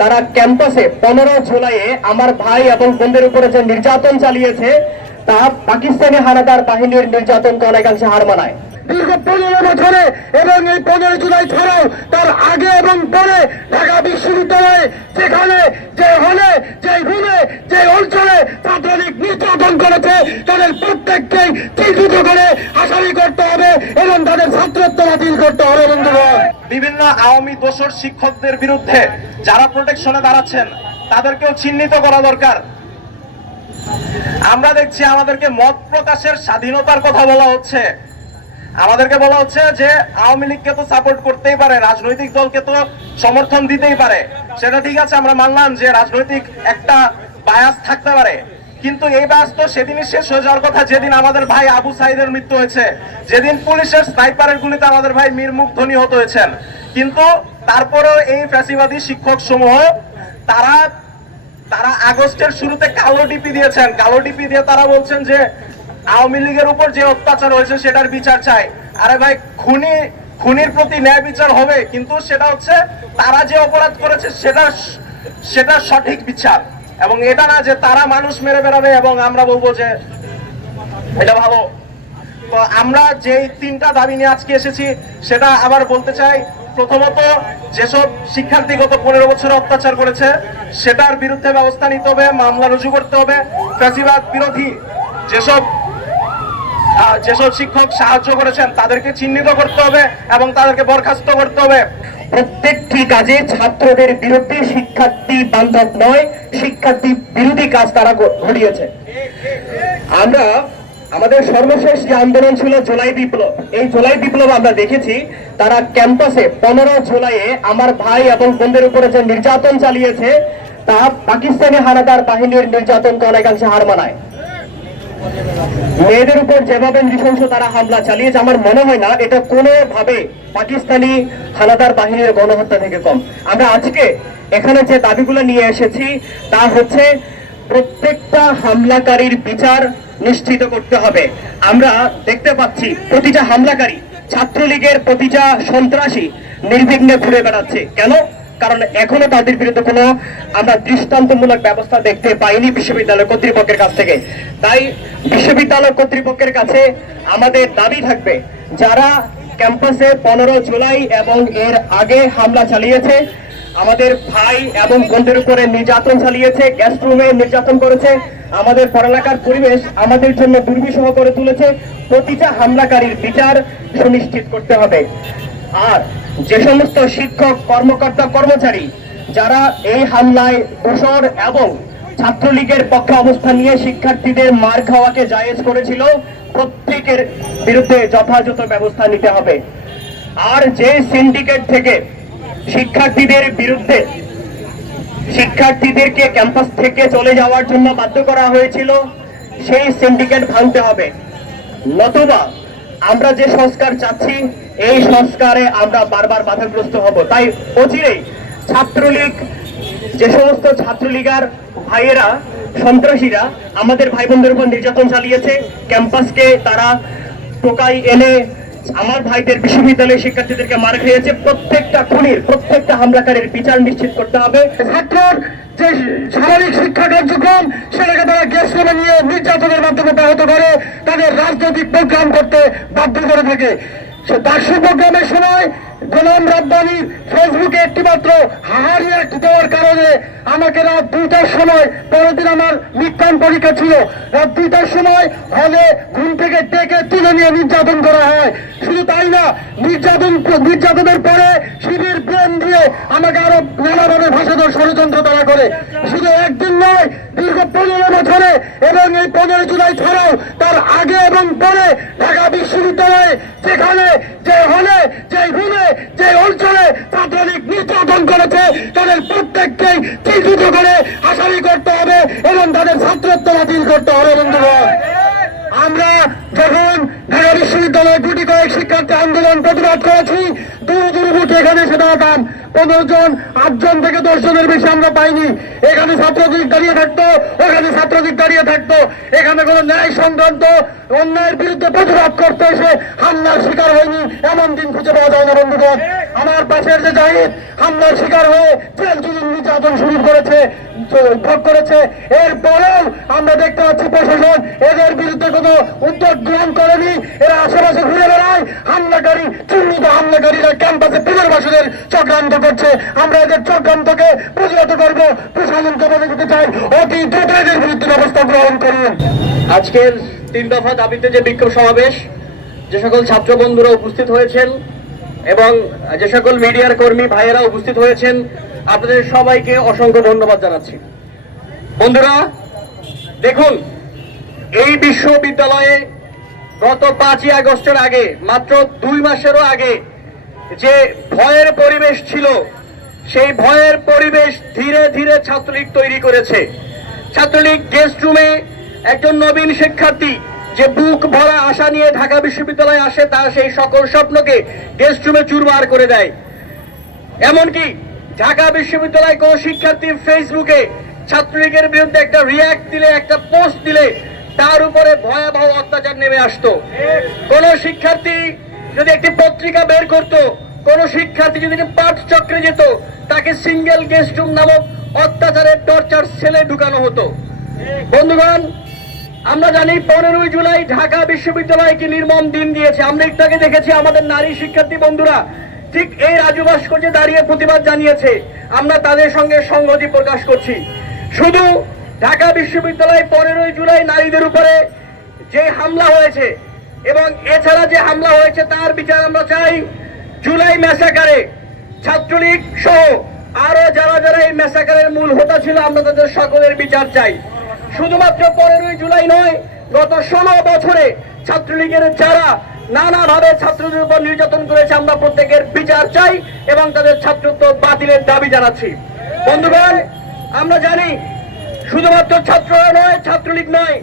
তারা ক্যাম্পাসে 15 জুলাইয়ে আমার ভাই এবং বোনদের উপরে যে নির্যাতন চালিয়েছে তা পাকিস্তানি হানাদার বাহিনীর নির্যাতনকে অনেকাংশে হার মানায়। দীর্ঘ 15 বছরে এবং এই 15 জুলাই ছাড়াও তার আগে এবং পরে ঢাকা বিশ্ববিদ্যালয়ে যেখানে যে হলে যে রুমে যে অঞ্চলে ছাত্রলীগ নির্যাতন করেছে তাদের প্রত্যেককেই চিহ্নিত করে আসামি করতে হবে এবং তাদের ছাত্রত্ব বাতিল করতে হবে। বন্ধুগণ, বিভিন্ন আওয়ামী দোসর শিক্ষকদের বিরুদ্ধে যারা প্রোটেকশনে দাঁড়াচ্ছেন তাদেরকেও চিহ্নিত করা দরকার। আমরা দেখছি আমাদেরকে মত প্রকাশের স্বাধীনতার কথা বলা হচ্ছে, আমাদেরকে বলা হচ্ছে যে আওয়ামী লীগকে তো সাপোর্ট করতেই পারে, রাজনৈতিক দলকে তো সমর্থন দিতেই পারে। সেটা ঠিক আছে, আমরা মানলাম যে রাজনৈতিক একটা বায়াস থাকতে পারে, কিন্তু এই বায়াস তো সেদিনই শেষ হয়ে যাওয়ার কথা যেদিন আমাদের ভাই আবু সাইদের মৃত্যু হয়েছে, যেদিন পুলিশের স্নাইপারের গুলিতে আমাদের ভাই মীর মুগ্ধ নিহত হয়েছেন। কিন্তু তারপরেও এই ফ্যাসিবাদী শিক্ষক সমূহ তারা আগস্টের শুরুতে কালো ডিপি দিয়েছেন। কালো ডিপি দিয়ে তারা বলছেন যে আওয়ামী লীগের উপর যে অত্যাচার হয়েছে সেটার বিচার চাই। আরে ভাই, খুনির প্রতি ন্যায় বিচার হবে, কিন্তু সেটা হচ্ছে তারা যে অপরাধ করেছে সেটা সঠিক বিচার, এবং এটা না যে তারা মানুষ মেরে বেড়াবে এবং আমরা বলবো যে এটা ভালো। তো আমরা যে 3টা দাবি নিয়ে আজকে এসেছি সেটা আবার বলতে চাই। প্রথমত, যেসব শিক্ষার্থী গত 15 বছরে অত্যাচার করেছে সেটার বিরুদ্ধে ব্যবস্থা নিতে হবে, মামলা রুজু করতে হবে। ফ্যাসিবাদ বিরোধী যেসব শিক্ষক সাহায্য করেছেন তাদেরকে চিহ্নিত করতে হবে এবং তাদেরকে বরখাস্ত করতে হবে। প্রত্যেকটি কাজে ছাত্রদের বিরুদ্ধে শিক্ষার্থী বান্ধব নয়, শিক্ষার্থী বিরোধী কাজ তারা ঘটিয়েছে। আমরা আমাদের সর্বশেষ যে আন্দোলন ছিল জুলাই বিপ্লব, এই জুলাই বিপ্লব আমরা দেখেছি তারা ক্যাম্পাসে 15 জুলাইয়ে আমার ভাই এবং বোনদের উপরে যে নির্যাতন চালিয়েছে তা পাকিস্তানি হানাদার বাহিনীর নির্যাতনকে অনেকাংশে হার মানায়। মেয়েদের উপর যেভাবে নৃশংস তারা হামলা চালিয়েছে, আমার মনে হয় না এটা কোনোভাবে পাকিস্তানি হানাদার বাহিনীর গণহত্যা থেকে কম। আমরা আজকে এখানে যে দাবিগুলো নিয়ে এসেছি তা হচ্ছে প্রত্যেকটা হামলাকারীর বিচার নিশ্চিত করতে হবে। আমরা দেখতে পাচ্ছি প্রতিটা হামলাকারী ছাত্রলীগের, প্রতিটা সন্ত্রাসী নির্বিঘ্নে ঘুরে বেড়াচ্ছে। কেন? কারণ এখনো তাদের বিরুদ্ধে কোনো আমরা দৃষ্টান্তমূলক ব্যবস্থা দেখতে পাইনি বিশ্ববিদ্যালয় কর্তৃপক্ষের কাছ থেকে। তাই বিশ্ববিদ্যালয় কর্তৃপক্ষের কাছে আমাদের দাবি থাকবে, যারা ক্যাম্পাসে 15 জুলাই এবং এর আগে হামলা চালিয়েছে, আমাদের ভাই এবং বোনদের উপরে নির্যাতন চালিয়েছে, গেস্ট রুমে নির্যাতন করেছে, আমাদের পড়ালেখার পরিবেশ আমাদের জন্য দুর্বিষহ করে তুলেছে, প্রতিটা হামলাকারীর বিচার সুনিশ্চিত করতে হবে। আর যে সমস্ত শিক্ষক, কর্মকর্তা, কর্মচারী যারা এই হামলায় দোষর এবং ছাত্রলীগের পক্ষে অবস্থান নিয়ে শিক্ষার্থীদের মার খাওয়াকে জায়েজ করেছিল, প্রত্যেকের বিরুদ্ধে যথাযথ ব্যবস্থা নিতে হবে। আর যে সিন্ডিকেট থেকে শিক্ষার্থীদের বিরুদ্ধে শিক্ষার্থীদেরকে ক্যাম্পাস থেকে চলে যাওয়ার জন্য বাধ্য করা হয়েছিল, সেই সিন্ডিকেট ভাঙতে হবে। নতুবা আমরা যে সংস্কার চাচ্ছি এই সংস্কারে আমরা বারবার বাধাগ্রস্ত হব। তাই অচিরেই ছাত্রলীগ, যে সমস্ত ছাত্রলীগার ভাইয়েরা, সন্ত্রাসীরা আমাদের ভাই বোনদের উপর নির্যাতন চালিয়েছে, ক্যাম্পাসকে তারা টোকাই এনে আমার ভাইদের বিশ্ববিদ্যালয়ের শিক্ষার্থীদেরকে মার খেয়েছে, প্রত্যেকটা খুনির, প্রত্যেকটা হামলাকারীর বিচার নিশ্চিত করতে হবে। ছাত্রর যে স্বাভাবিক শিক্ষা কার্যক্রম সেটাকে তারা গ্যাস করে নিয়ে নির্যাতনের মাধ্যমে ব্যাহত করে, তাদের রাজনৈতিক প্রোগ্রাম করতে বাধ্য করে থাকে। দার্শিক প্রোগ্রামের সময় গোলাম রাব্বানির ফেসবুকে একটি মাত্র হাহারি অ্যাক্ট দেওয়ার কারণে আমাকে রাত 2টার সময়, পরের দিন আমার মিডটার্ম পরীক্ষা ছিল, রাত 2টার সময় হলে ঘুম থেকে ডেকে তুলে নিয়ে নির্যাতন করা হয়। শুধু তাই না, নির্যাতনের পরে শিবির ব্রেন দিয়ে আমাকে আরো নানাভাবে ভাষাধর ষড়যন্ত্র তারা করে। শুধু একদিন নয়, দীর্ঘ 15 বছরে এবং এই 15 জুলাই ছাড়াও তার আগে এবং পরে ঢাকা বিশ্ববিদ্যালয়ে যেখানে যে হলে যে রুমে যে অঞ্চলে ছাত্রলীগ নির্যাতন করেছে তাদের প্রত্যেককেই চিহ্নিত করে আসামি করতে হবে এবং তাদের ছাত্রত্ব বাতিল করতে হবে। বন্ধুগণ, আমরা যখন ঢাকা বিশ্ববিদ্যালয়ে গুটি কয়েক শিক্ষার্থী আন্দোলন প্রতিবাদ করেছি, দূর দূরবর্তী এখানে এসে দাঁড়াতাম 15 জন 8 জন থেকে 10 জনের বেশি আমরা পাইনি। এখানে ছাত্রলীগ দাঁড়িয়ে থাকতো, ওখানে ছাত্রলীগ দাঁড়িয়ে থাকতো, এখানে কোনো ন্যায় সংক্রান্ত অন্যায়ের বিরুদ্ধে প্রতিবাদ করতে এসে হামলার শিকার হয়নি এমন দিন খুঁজে পাওয়া যায় না বন্ধুগণ। আমার পাশের যে জাহিদ হামলার শিকার হয়ে জেল জুলুম নির্যাতন শুরু করেছে, ভোগ করেছে, এরপরেও আমরা দেখতে পাচ্ছি প্রশাসন এদের বিরুদ্ধে কোনো উদ্যোগ গ্রহণ করেনি। এরা আশেপাশে ঘুরে বেড়ায়, হামলাকারী চিহ্নিত হামলাকারীরা ক্যাম্পাসে পুনর্বাসনের চক্রান্ত করছে। আমরা এদের চক্রান্তকে প্রতিহত করবো, প্রশাসনকে বলে দিতে চাই অতি দ্রুত এদের বিরুদ্ধে ব্যবস্থা গ্রহণ করুন। আজকের 3 দফা দাবিতে যে বিক্ষোভ সমাবেশ, যে সকল ছাত্র বন্ধুরা উপস্থিত হয়েছেন এবং যে সকল মিডিয়ার কর্মী ভাইয়েরা উপস্থিত হয়েছেন, আপনাদের সবাইকে অসংখ্য ধন্যবাদ জানাচ্ছি। বন্ধুরা দেখুন, এই বিশ্ববিদ্যালয়ে গত 5ই আগস্টের আগে, মাত্র 2 মাসেরও আগে যে ভয়ের পরিবেশ ছিল, সেই ভয়ের পরিবেশ ধীরে ধীরে ছাত্রলীগ তৈরি করেছে। ছাত্রলীগ গেস্ট রুমে একজন নবীন শিক্ষার্থী যে বুক ভরা আশা নিয়ে ঢাকা বিশ্ববিদ্যালয়ে আসে, তার সেই সকল স্বপ্নকে গেস্ট রুমে চুরমার করে দেয়। এমনকি ঢাকা বিশ্ববিদ্যালয় কোন শিক্ষার্থী ফেসবুকে ছাত্রলীগের বিরুদ্ধে একটা রিয়াক্ট দিলে, একটা পোস্ট দিলে তার উপরে ভয়াবহ অত্যাচার নেমে আসতো। কোন শিক্ষার্থী যদি একটি পত্রিকা বের করত, কোন শিক্ষার্থী যদি পাঠচক্রে যেত, তাকে সিঙ্গেল গেস্ট রুম নামক অত্যাচারের টর্চার সেলে ঢুকানো হতো। বন্ধুগণ, আমরা জানি 15ই জুলাই ঢাকা বিশ্ববিদ্যালয়কে নির্মম দিন দিয়েছে। আমরা একটু আগে দেখেছি আমাদের নারী শিক্ষার্থী বন্ধুরা ঠিক এই রাজু ভাস্কর্যে দাঁড়িয়ে প্রতিবাদ জানিয়েছে। আমরা তাদের সঙ্গে সংহতি প্রকাশ করছি। শুধু ঢাকা বিশ্ববিদ্যালয় 15ই জুলাই নারীদের উপরে যে হামলা হয়েছে এবং এছাড়া যে হামলা হয়েছে তার বিচার আমরা চাই। জুলাই ম্যাসাকারে ছাত্রলীগ সহ আরো যারা যারা এই ম্যাসাকারের মূল হোতা ছিল, আমরা তাদের সকলের বিচার চাই। শুধুমাত্র 15ই জুলাই নয়, গত 16 বছরে ছাত্রলীগের যারা নানাভাবে ছাত্রদের উপর নির্যাতন করেছে, আমরা প্রত্যেকের বিচার চাই এবং তাদের ছাত্রত্ব বাতিলের দাবি জানাচ্ছি। বন্ধুগণ, আমরা জানি শুধুমাত্র ছাত্ররা নয়, ছাত্রলীগ নয়,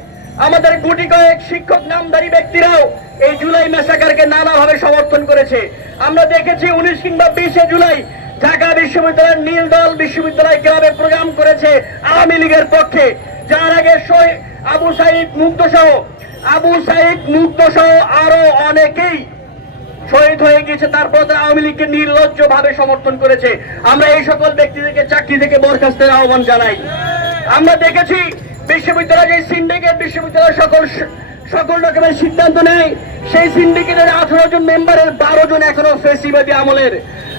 আমাদের গুটি কয়েক শিক্ষক নামধারী ব্যক্তিরাও এই জুলাই ম্যাসাকারকে নানাভাবে সমর্থন করেছে। আমরা দেখেছি 19 কিংবা 20 জুলাই ঢাকা বিশ্ববিদ্যালয়ের নীল দল বিশ্ববিদ্যালয় ক্লাবে প্রোগ্রাম করেছে আওয়ামী লীগের পক্ষে, যার আগে আবু সাইদ মুগ্ধ সহ আরো অনেকেই শহীদ হয়ে গেছে। তারপর তারা আওয়ামী লীগকে নির্লজ্জ ভাবে সমর্থন করেছে। আমরা এই সকল ব্যক্তিদেরকে চাকরি থেকে বরখাস্তের আহ্বান জানাই। আমরা দেখেছি বিশ্ববিদ্যালয় যে সিন্ডিকেট বিশ্ববিদ্যালয়ের সকল রকমের সিদ্ধান্ত নেয়, সেই সিন্ডিকেটের 18 জন মেম্বারের 12 জন এখনো ফেসিবাদী আমলের।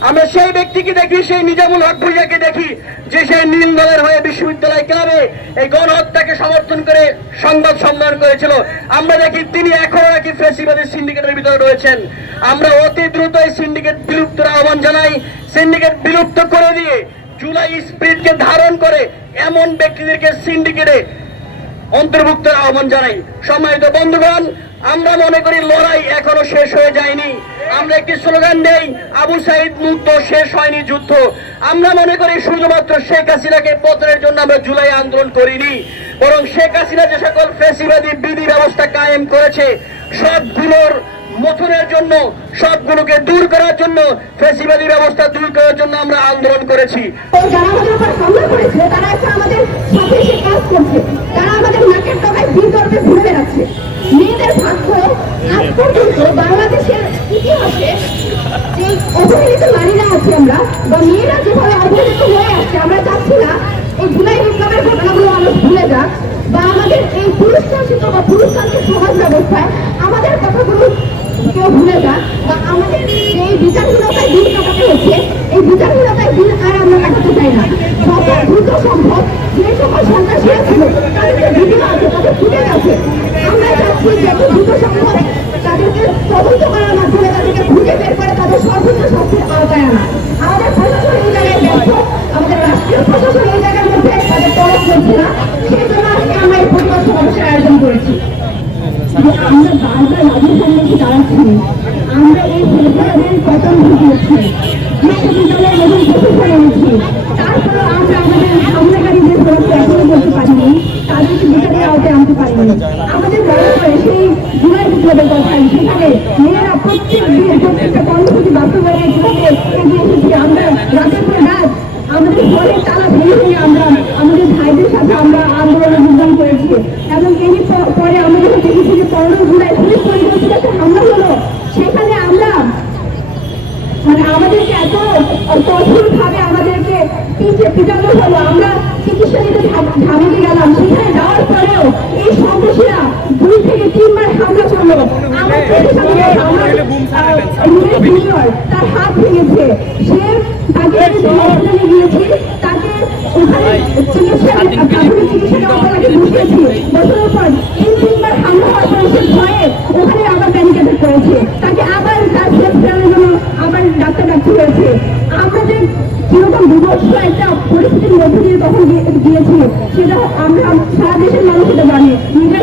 আমরা সেই ব্যক্তিকে দেখি, সেই নিজামুল হক ভূঁইয়াকে দেখি, যে সেই নীল দলের হয়ে বিশ্ববিদ্যালয় ক্লাবে এই গণহত্যাকে সমর্থন করে সংবাদ সম্মেলন করেছিল। আমরা দেখি তিনি এখনো নাকি ফেসিবাদী সিন্ডিকেটের ভিতরে রয়েছেন। আমরা অতি দ্রুত এই সিন্ডিকেট বিলুপ্তের আহ্বান জানাই। সিন্ডিকেট বিলুপ্ত করে দিয়ে জুলাই স্পিরিটকে ধারণ করে এমন ব্যক্তিদেরকে সিন্ডিকেটে অন্তর্ভুক্তের আহ্বান জানাই। সম্মানিত বন্ধুগণ, আমরা মনে করি লড়াই এখনো শেষ হয়ে যায়নি। আমরা একটি স্লোগান দেই, আবু সাইদ মুক্ত, শেষ হয়নি যুদ্ধ। আমরা মনে করি শুধুমাত্র শেখ হাসিনাকে পতনের জন্য আমরা জুলাই আন্দোলন করিনি, বরং শেখ হাসিনা যে সকল ফ্যাসিবাদী বিধি ব্যবস্থা কায়েম করেছে সবগুলোর মথনের জন্য, সবগুলোকে দূর করার জন্য, ফ্যাসিবাদী ব্যবস্থা দূর করার জন্য আমরা আন্দোলন করেছি। যারা আমাদের উপর হামলা করেছে তারা এখন আমাদের সাথে এসে কাজ করছে, তারা আমাদের নাকের ডগায় বিতর্কে ঘুরে বেড়াচ্ছে। মেয়েদের ভাগ্য আজ পর্যন্ত বাংলাদেশের ইতিহাসে যে অবহেলিত নারীরা আছে আমরা, বা মেয়েরা যেভাবে অবহেলিত হয়ে আসছে, আমরা চাচ্ছি না এই জুলাই বিপ্লবের ঘটনাগুলো মানুষ ভুলে যাক, বা আমাদের এই পুরুষতান্ত্রিক বা পুরুষতান্ত্রিক সমাজ ব্যবস্থায় আমাদের কথাগুলো কেউ ভুলে যাক, বা আমাদের এই বিচারহীনতায় দিন কাটাতে হচ্ছে, এই বিচারহীনতায় দিন আর আমরা কাটাতে চাই না। যত দ্রুত সম্ভব যে সকল সন্ত্রাসীরা ছিল তাদের যে ভিডিও আছে, তাদের ফুটেজ আছে, আমরা চাচ্ছি যত দ্রুত সম্ভব তাদেরকে তদন্ত করার মাধ্যমে তাদেরকে খুঁজে বের করে তাদের সর্বোচ্চ শাস্তির আওতায় আনা। আমাদের প্রশাসন এই জায়গায় ব্যর্থ, আমাদের রাষ্ট্রীয় প্রশাসন এই জায়গার মধ্যে তাদের তরফ করছে না। সেই জন্য আজকে আমরা এই প্রতিবাদ সমাবেশের আয়োজন করেছি। আমরা বারবার রাজীব সামনে দাঁড়াচ্ছি, আমরা এই সরকারের পতন ঘটিয়েছি, বিশ্ববিদ্যালয়ের নতুন প্রশাসন এনেছি, তারপরেও আমরা আমাদের সামনাকারীদের সুরক্ষা এখনো করতে পারি। বাহিনী তাদেরকে বিচারের আওতায় আনতে পারেনি। আমাদের মনে হয় সেই জুলাই বিপ্লবের কথাই, সেখানে মেয়েরা প্রত্যেক দিন প্রত্যেকটা কর্মসূচি বাস্তবায়নের কিভাবে এগিয়ে এসেছি। আমরা রাতের পর রাত আমাদের ঘরের তালা ভেঙে আমরা আমাদের ভাইদের সাথে আমরা আন্দোলনে যোগদান করেছি। এবং এর পরে আমরা যখন দেখেছি যে 15 জুলাই পুলিশ পরিকল্পিত একটা হামলা হলো, সেখানে আমরা মানে আমাদেরকে এত কঠোর ভাবে আমাদেরকে পিটানো হলো, আমরা চিকিৎসা নিতে ঝামেলে গেলাম, সেখানে যাওয়ার পরেও এই সন্ত্রাসীরা 2 থেকে 3 বার হামলা করলো। আমার জুনিয়র তার হাত ভেঙেছে, সে তাকে হসপিটালে গিয়েছে, তাকে ওখানে প্রাথমিক চিকিৎসা দেওয়ার পর তাকে বসিয়েছি। বসানোর পর এই 3 বার হামলা হওয়ার পর সে ভয়ে ওখানে আবার ব্যারিকেড করেছে, তাকে আবার তার সেফ ফেরানোর জন্য আবার ডাক্তার ডাকতে হয়েছে। আমরা যে কিরকম বিভৎস একটা পরিস্থিতির মধ্যে দিয়ে তখন গিয়েছি, সেটা আমরা সারা দেশের মানুষ সেটা জানে। মিডিয়া